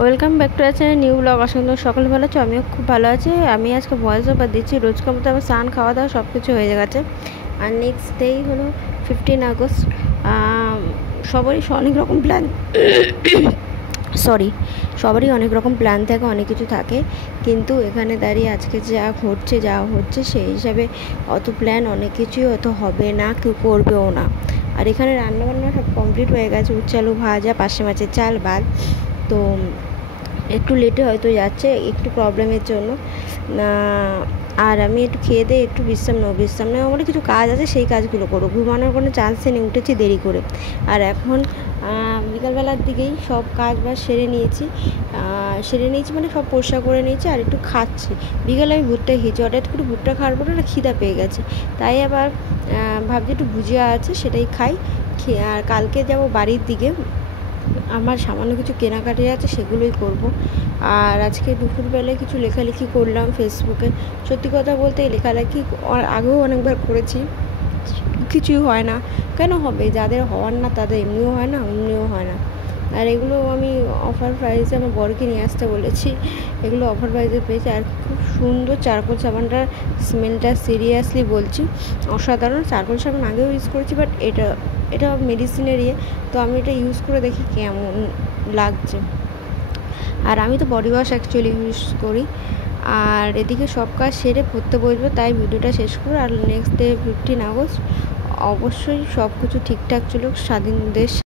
Welcome back to our channel new blog. আশা করি সকলে ভালো আছো, আমিও খুব ভালো আছি। আমি আজকে ভয়েস ওভার দিচ্ছি। রোজকার মতো আমার স্নান খাওয়া দাওয়া সব কিছু হয়ে গেছে। আর নেক্সট ডেই হলো 15 আগস্ট। সবারই অনেক রকম প্ল্যান সবারই অনেক রকম প্ল্যান থাকে, অনেক কিছু থাকে, কিন্তু এখানে দাঁড়িয়ে আজকে যা হচ্ছে সেই হিসাবে অত প্ল্যান অনেক কিছুই অত হবে না, কেউ করবেও না। আর এখানে রান্নাবান্না সব কমপ্লিট হয়ে গেছে, উচ্ছে আলু ভাজা, পার্শে মাছের চাল, ভাত। তো একটু লেটে হয়তো যাচ্ছে, একটু প্রবলেমের জন্য। আর আমি একটু খেয়ে দিয়ে একটু বিশ্রাম নেওয়া মানে কিছু কাজ আছে, সেই কাজগুলো করবো। ঘুমানোর কোনো চান্সই নেই, উঠেছি দেরি করে। আর এখন বিকালবেলার দিকেই সব কাজ বাজ সেরে নিয়েছি মানে সব পরিষ্কার করে নিয়েছি, আর একটু খাচ্ছি। বিকালে আমি ভুট্টা খেয়েছি, হঠাৎ করে ভুট্টা খাওয়ার পরে না খিদা পেয়ে গেছে, তাই আবার ভাবছি একটু ভুজিয়া আছে সেটাই খাই। আর কালকে যাব বাড়ির দিকে, আমার সামান্য কিছু কেনাকাটি আছে, সেগুলোই করব। আর আজকে দুপুরবেলায় কিছু লেখালেখি করলাম ফেসবুকে। সত্যি কথা বলতে লেখালেখি আগেও অনেকবার করেছি, কিছুই হয় না। কেন হবে? যাদের হওয়ার না তাদের এমনিও হয় না, অমনিও হয় না। আর এগুলো আমি অফার প্রাইসে আমার বরকে নিয়ে আসতে বলেছি, এগুলো অফার প্রাইসে পেয়েছি। আর খুব সুন্দর চারকোল সাবানটার স্মেলটা, সিরিয়াসলি বলছি অসাধারণ। চারকোল সাবান আগেও ইউজ করেছি, বাট এটা মেডিসিনের তো আমি এটা ইউজ করে দেখি কেমন লাগছে। আর আমি তো বডি ওয়াশ অ্যাকচুয়ালি ইউজ করি। আর এদিকে সব কাজ সেরে পড়তে বসবো, তাই ভিডিওটা শেষ করো। আর নেক্সট ডে 15 আগস্ট অবশ্যই সব কিছু ঠিকঠাক চলুক, স্বাধীন দেশ।